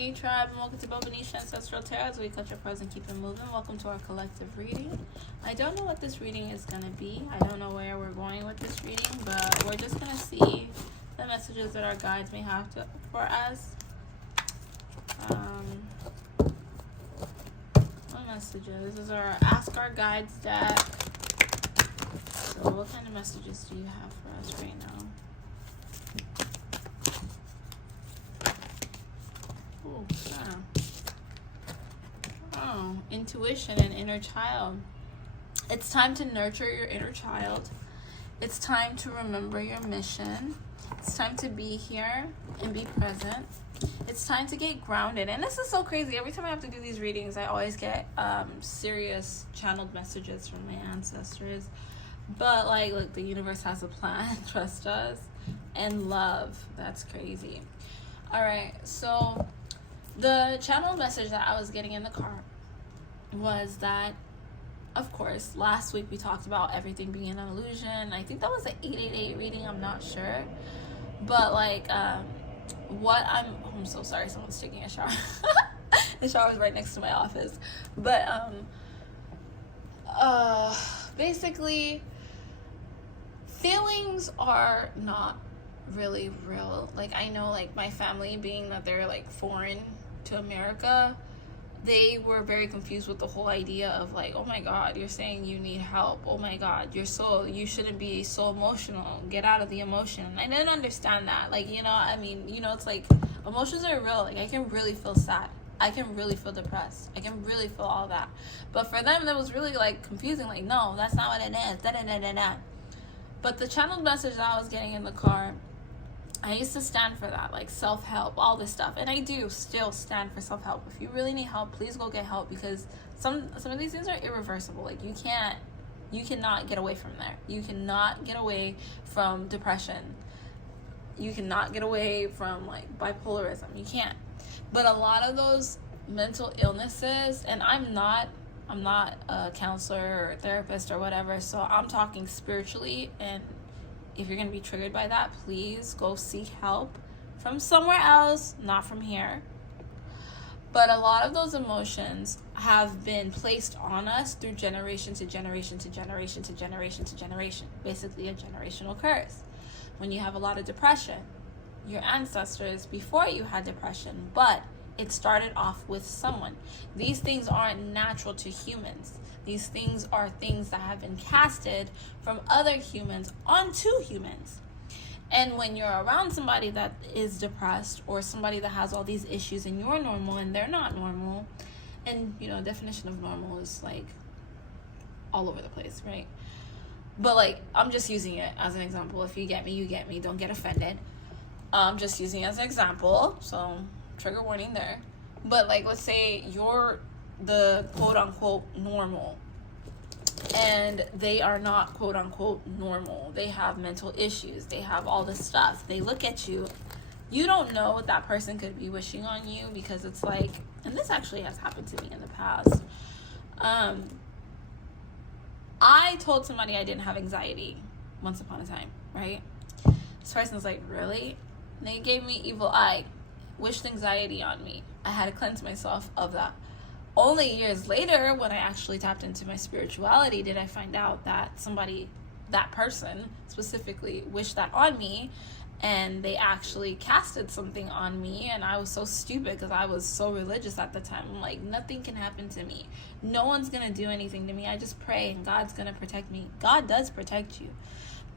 Hey tribe, and welcome to Bobo-Nesha Ancestral Tarot as we cut your cards and keep it moving. Welcome to our collective reading. I don't know what this reading is going to be. I don't know where we're going with this reading, but we're just going to see the messages that our guides may have for us. What messages? This is our Ask Our Guides deck. So what kind of messages do you have for us right now? Oh, intuition and inner child. It's time to nurture your inner child. It's time to remember your mission. It's time to be here and be present. It's time to get grounded. And this is so crazy. Every time I have to do these readings, I always get serious channeled messages from my ancestors. But like, look, the universe has a plan. Trust us. And love. That's crazy. All right, so the channeled message that I was getting in the car was that, of course, last week we talked about everything being an illusion. I think that was an 888 reading, I'm not sure. But like, I'm so sorry, someone's taking a shower. The shower is right next to my office. But basically, feelings are not really real. Like, I know, like, my family, being that they're like foreign to America, they were very confused with the whole idea of like, oh my god, you're saying you need help, oh my god, you shouldn't be so emotional, get out of the emotion. I didn't understand that. Like, I mean, it's like, emotions are real. Like, I can really feel sad, I can really feel depressed, I can really feel all that. But for them, that was really like confusing. Like, no, that's not what it is. Da-da-da-da-da. But the channeled message that I was getting in the car, I used to stand for that, like self-help, all this stuff. And I do still stand for self-help. If you really need help, please go get help, because some of these things are irreversible. Like, you cannot get away from there. You cannot get away from depression. You cannot get away from like bipolarism. You can't. But a lot of those mental illnesses, and I'm not a counselor or a therapist or whatever, so I'm talking spiritually, and if you're going to be triggered by that, please go seek help from somewhere else, not from here. But a lot of those emotions have been placed on us through generation to generation to generation to generation to generation. Basically a generational curse. When you have a lot of depression, your ancestors before you had depression, but it started off with someone. These things aren't natural to humans. These things are things that have been casted from other humans onto humans. And when you're around somebody that is depressed, or somebody that has all these issues, and you're normal and they're not normal, and definition of normal is like all over the place, right? But like, I'm just using it as an example. If you get me, you get me. Don't get offended. I'm just using it as an example, so trigger warning there. But like, let's say you're the quote-unquote normal, and they are not quote-unquote normal. They have mental issues, they have all this stuff. They look at you, you don't know what that person could be wishing on you, because it's like, and this actually has happened to me in the past. I told somebody I didn't have anxiety once upon a time, right? This person's like, really? And they gave me evil eye, wished anxiety on me. I had to cleanse myself of that. Only years later, when I actually tapped into my spirituality, did I find out that that person specifically, wished that on me, and they actually casted something on me. And I was so stupid because I was so religious at the time. I'm like, nothing can happen to me. No one's going to do anything to me. I just pray and God's going to protect me. God does protect you.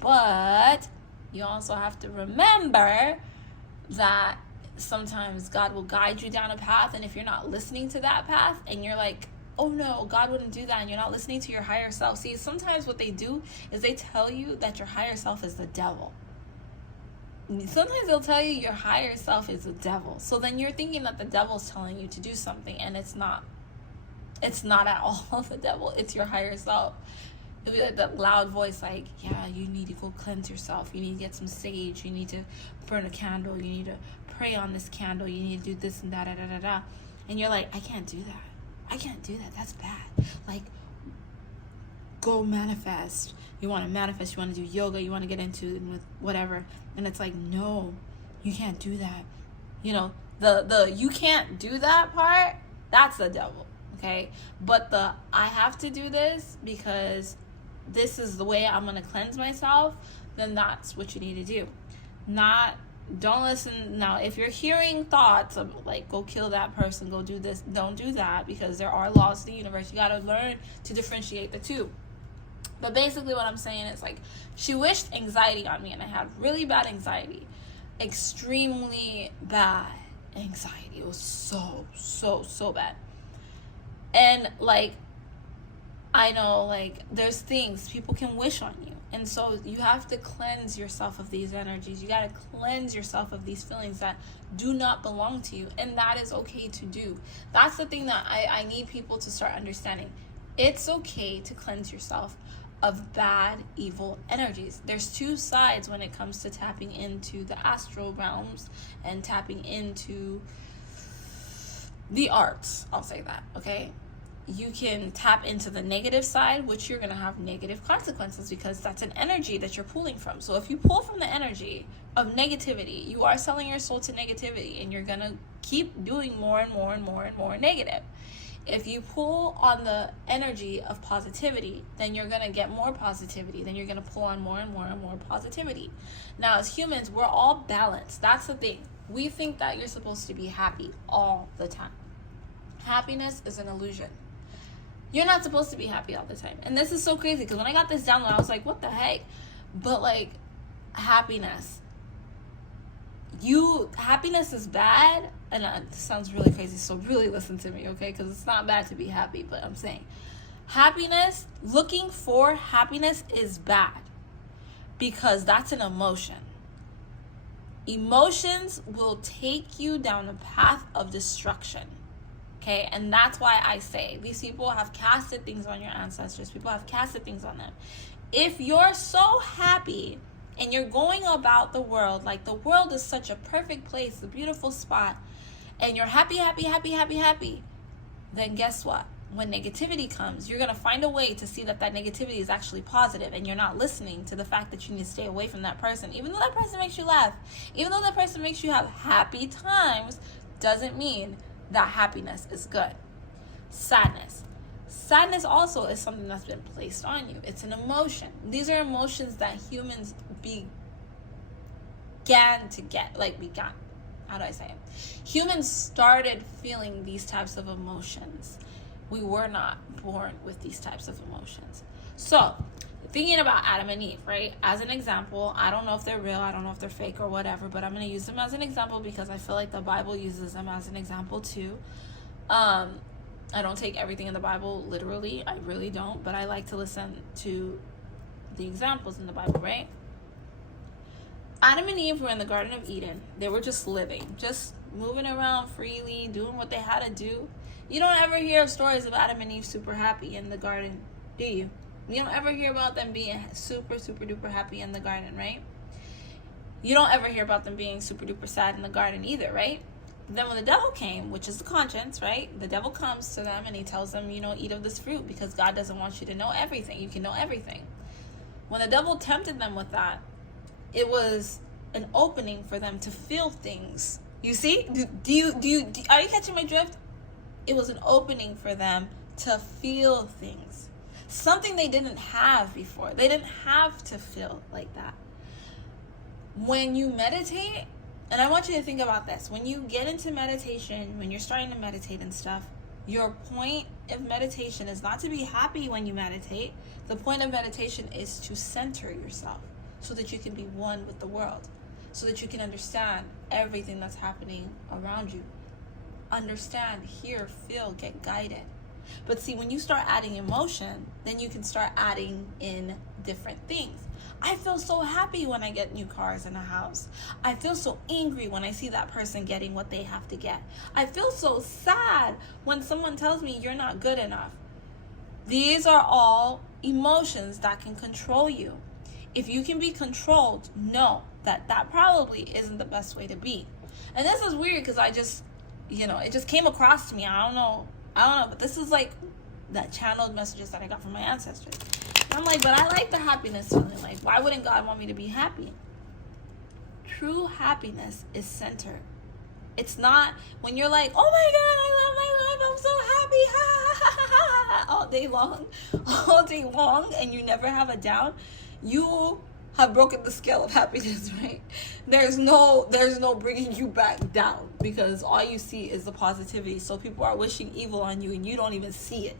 But you also have to remember that sometimes God will guide you down a path, and if you're not listening to that path, and you're like, oh no, God wouldn't do that, and you're not listening to your higher self. See, sometimes what they do is they tell you that your higher self is the devil. Sometimes they'll tell you your higher self is the devil. So then you're thinking that the devil's telling you to do something, and it's not. It's not at all the devil. It's your higher self. It'll be like that loud voice, like, yeah, you need to go cleanse yourself. You need to get some sage. You need to burn a candle. You need to pray on this candle. You need to do this and that, da, da, da, da. And you're like, I can't do that. I can't do that. That's bad. Like, go manifest. You want to manifest. You want to do yoga. You want to get into it with whatever. And it's like, no, you can't do that. The you can't do that part, that's the devil, okay? But the I have to do this because this is the way I'm going to cleanse myself, then that's what you need to do. Not, don't listen. Now, if you're hearing thoughts of like, go kill that person, go do this, don't do that, because there are laws of the universe. You got to learn to differentiate the two. But basically what I'm saying is, like, she wished anxiety on me, and I had really bad anxiety. Extremely bad anxiety. It was so bad. And, like, I know, like, there's things people can wish on you. And so you have to cleanse yourself of these energies. You got to cleanse yourself of these feelings that do not belong to you. And that is okay to do. That's the thing that I need people to start understanding. It's okay to cleanse yourself of bad, evil energies. There's two sides when it comes to tapping into the astral realms and tapping into the arts. I'll say that, okay? You can tap into the negative side, which you're going to have negative consequences, because that's an energy that you're pulling from. So if you pull from the energy of negativity, you are selling your soul to negativity, and you're going to keep doing more and more and more and more negative. If you pull on the energy of positivity, then you're going to get more positivity. Then you're going to pull on more and more and more positivity. Now, as humans, we're all balanced. That's the thing. We think that you're supposed to be happy all the time. Happiness is an illusion. You're not supposed to be happy all the time. And this is so crazy, because when I got this download, I was like, what the heck? But, like, happiness is bad. And this sounds really crazy, so really listen to me, okay? Because it's not bad to be happy, but I'm saying happiness, looking for happiness is bad, because that's an emotion. Emotions will take you down a path of destruction. Okay, and that's why I say these people have casted things on your ancestors. People have casted things on them. If you're so happy and you're going about the world like the world is such a perfect place, a beautiful spot, and you're happy, then guess what? When negativity comes, you're going to find a way to see that negativity is actually positive, and you're not listening to the fact that you need to stay away from that person. Even though that person makes you laugh, even though that person makes you have happy times, doesn't mean that happiness is good. Sadness also is something that's been placed on you. It's an emotion. These are emotions that humans began to get. How do I say it? Humans started feeling these types of emotions. We were not born with these types of emotions. So, thinking about Adam and Eve, right? As an example, I don't know if they're real, I don't know if they're fake or whatever, but I'm going to use them as an example because I feel like the Bible uses them as an example too. I don't take everything in the Bible literally. I really don't, but I like to listen to the examples in the Bible, right? Adam and Eve were in the Garden of Eden. They were just living, just moving around freely, doing what they had to do. You don't ever hear of stories of Adam and Eve super happy in the garden, do you? You don't ever hear about them being super duper happy in the garden, right? You don't ever hear about them being super duper sad in the garden either, right? Then when the devil came, which is the conscience, right? The devil comes to them and he tells them, eat of this fruit because God doesn't want you to know everything. You can know everything. When the devil tempted them with that, it was an opening for them to feel things. You see? Are you catching my drift? It was an opening for them to feel things. Something they didn't have before. They didn't have to feel like that. When you meditate, and I want you to think about this. When you get into meditation, when you're starting to meditate and stuff, your point of meditation is not to be happy when you meditate. The point of meditation is to center yourself so that you can be one with the world, so that you can understand everything that's happening around you. Understand, hear, feel, get guided. But see, when you start adding emotion, then you can start adding in different things. I feel so happy when I get new cars in a house. I feel so angry when I see that person getting what they have to get. I feel so sad when someone tells me you're not good enough. These are all emotions that can control you. If you can be controlled, know that probably isn't the best way to be. And this is weird because I just, it just came across to me. I don't know, but this is like that channeled messages that I got from my ancestors. And I'm like, but I like the happiness feeling. Like, why wouldn't God want me to be happy? True happiness is centered. It's not when you're like, oh my God, I love my life, I'm so happy, ha ha ha ha ha, all day long, and you never have a down. You have broken the scale of happiness, right? There's no bringing you back down, because all you see is the positivity. So people are wishing evil on you and you don't even see it.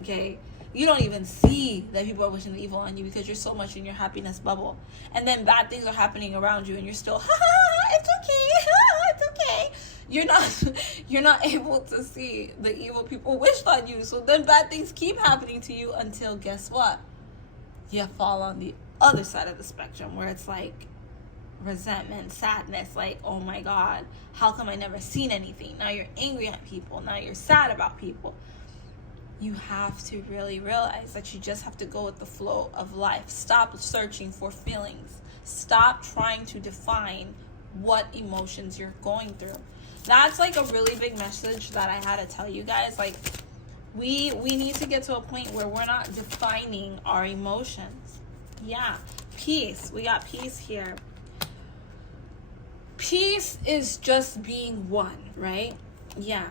Okay? You don't even see that people are wishing evil on you because you're so much in your happiness bubble. And then bad things are happening around you and you're still, ha ha, it's okay, ha, it's okay. You're not able to see the evil people wished on you. So then bad things keep happening to you until, guess what? You fall on the other side of the spectrum, where it's like resentment, sadness, like, oh my God, how come I never seen anything? Now you're angry at people. Now you're sad about people. You have to really realize that you just have to go with the flow of life. Stop searching for feelings. Stop trying to define what emotions you're going through. That's like a really big message that I had to tell you guys. Like, we need to get to a point where we're not defining our emotions. Yeah, peace. We got peace here. Peace is just being one, right? Yeah.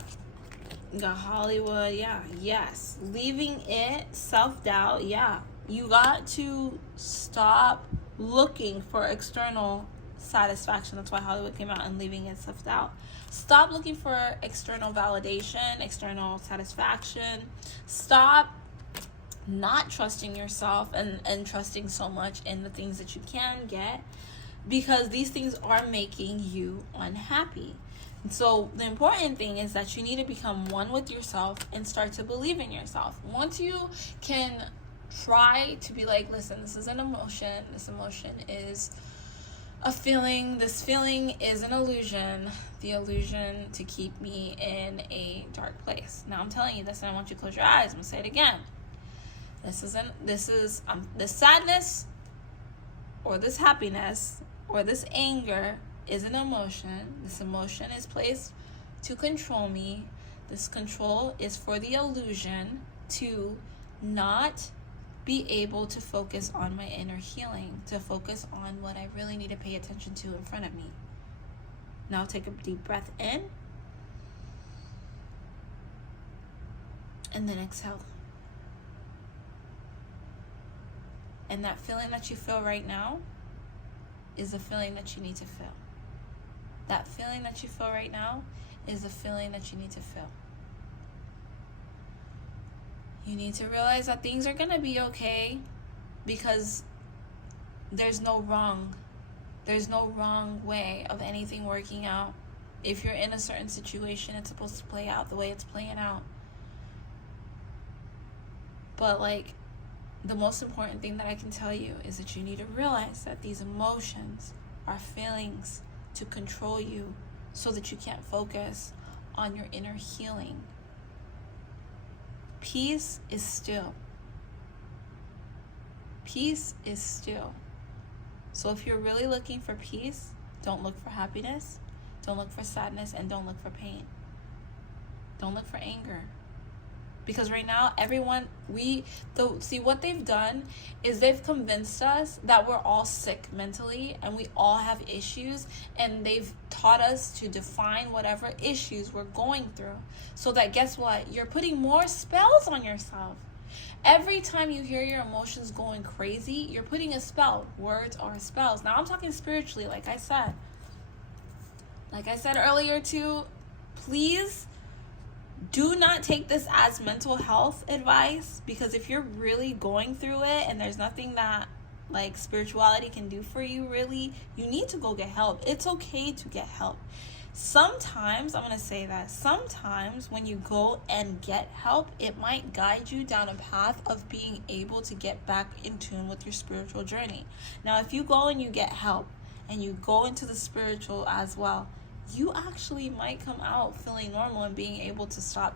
You got Hollywood, yeah, yes. Leaving it, self-doubt, yeah. You got to stop looking for external satisfaction. That's why Hollywood came out, and leaving it, self-doubt. Stop looking for external validation, external satisfaction. Stop not trusting yourself and trusting so much in the things that you can get, because these things are making you unhappy. So the important thing is that you need to become one with yourself and start to believe in yourself. Once you can try to be like, listen, this is an emotion. This emotion is a feeling. This feeling is an illusion. The illusion to keep me in a dark place. Now I'm telling you this, and I want you to close your eyes. I'm going to say it again. This sadness or this happiness or this anger is an emotion. This emotion is placed to control me. This control is for the illusion to not be able to focus on my inner healing, to focus on what I really need to pay attention to in front of me. Now take a deep breath in, and then exhale. And that feeling that you feel right now is the feeling that you need to feel. That feeling that you feel right now is the feeling that you need to feel. You need to realize that things are going to be okay, because there's no wrong way of anything working out. If you're in a certain situation, it's supposed to play out the way it's playing out. But like, the most important thing that I can tell you is that you need to realize that these emotions are feelings to control you so that you can't focus on your inner healing. Peace is still. Peace is still. So if you're really looking for peace, don't look for happiness, don't look for sadness, and don't look for pain. Don't look for anger. Because right now, what they've done is they've convinced us that we're all sick mentally and we all have issues, and they've taught us to define whatever issues we're going through. So that, guess what? You're putting more spells on yourself. Every time you hear your emotions going crazy, you're putting a spell. Words are spells. Now I'm talking spiritually, like I said. Like I said earlier too, please do not take this as mental health advice, because if you're really going through it and there's nothing that like spirituality can do for you, really, you need to go get help. It's okay to get help. Sometimes, I'm going to say that, sometimes when you go and get help, it might guide you down a path of being able to get back in tune with your spiritual journey. Now, if you go and you get help and you go into the spiritual as well, you actually might come out feeling normal and being able to stop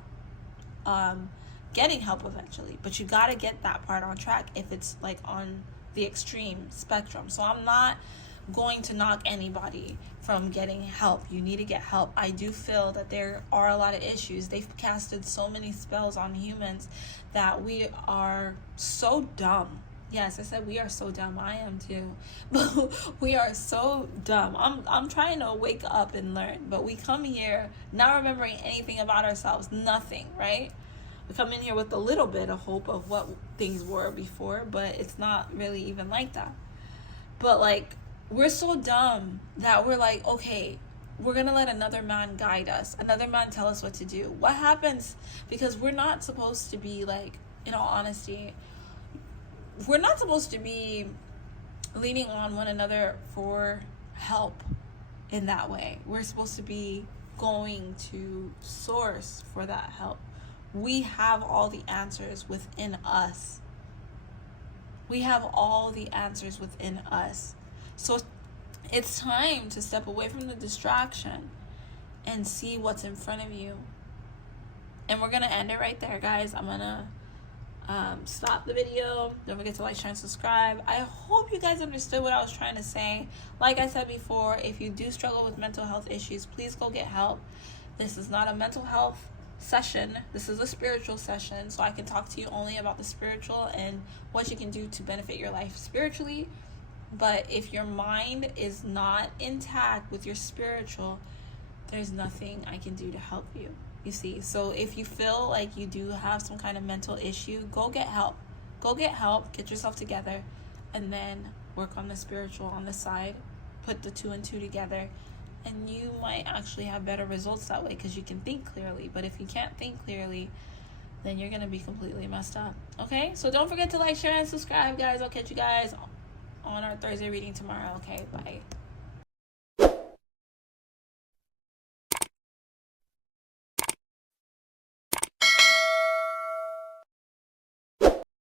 getting help eventually. But you got to get that part on track if it's like on the extreme spectrum. So I'm not going to knock anybody from getting help. You need to get help. I do feel that there are a lot of issues. They've casted so many spells on humans that we are so dumb. Yes, I said we are so dumb. I am too. But we are so dumb. I'm trying to wake up and learn. But we come here not remembering anything about ourselves. Nothing, right? We come in here with a little bit of hope of what things were before, but it's not really even like that. But like, we're so dumb that we're like, okay, we're going to let another man guide us. Another man tell us what to do. What happens? Because we're not supposed to be like, in all honesty, we're not supposed to be leaning on one another for help in that way. We're supposed to be going to source for that help. We have all the answers within us. We have all the answers within us. So it's time to step away from the distraction and see what's in front of you. And we're going to end it right there, guys. I'm going to stop the video. Don't forget to like, share, and subscribe. I hope you guys understood what I was trying to say. Like I said before, if you do struggle with mental health issues, please go get help. This is not a mental health session. This is a spiritual session, so I can talk to you only about the spiritual and what you can do to benefit your life spiritually. But if your mind is not intact with your spiritual, there's nothing I can do to help you. You see, so if you feel like you do have some kind of mental issue, go get help. Go get help, get yourself together, and then work on the spiritual on the side. Put the 2 and 2 together, and you might actually have better results that way because you can think clearly. But if you can't think clearly, then you're going to be completely messed up. Okay? So don't forget to like, share, and subscribe, guys. I'll catch you guys on our Thursday reading tomorrow. Okay? Bye.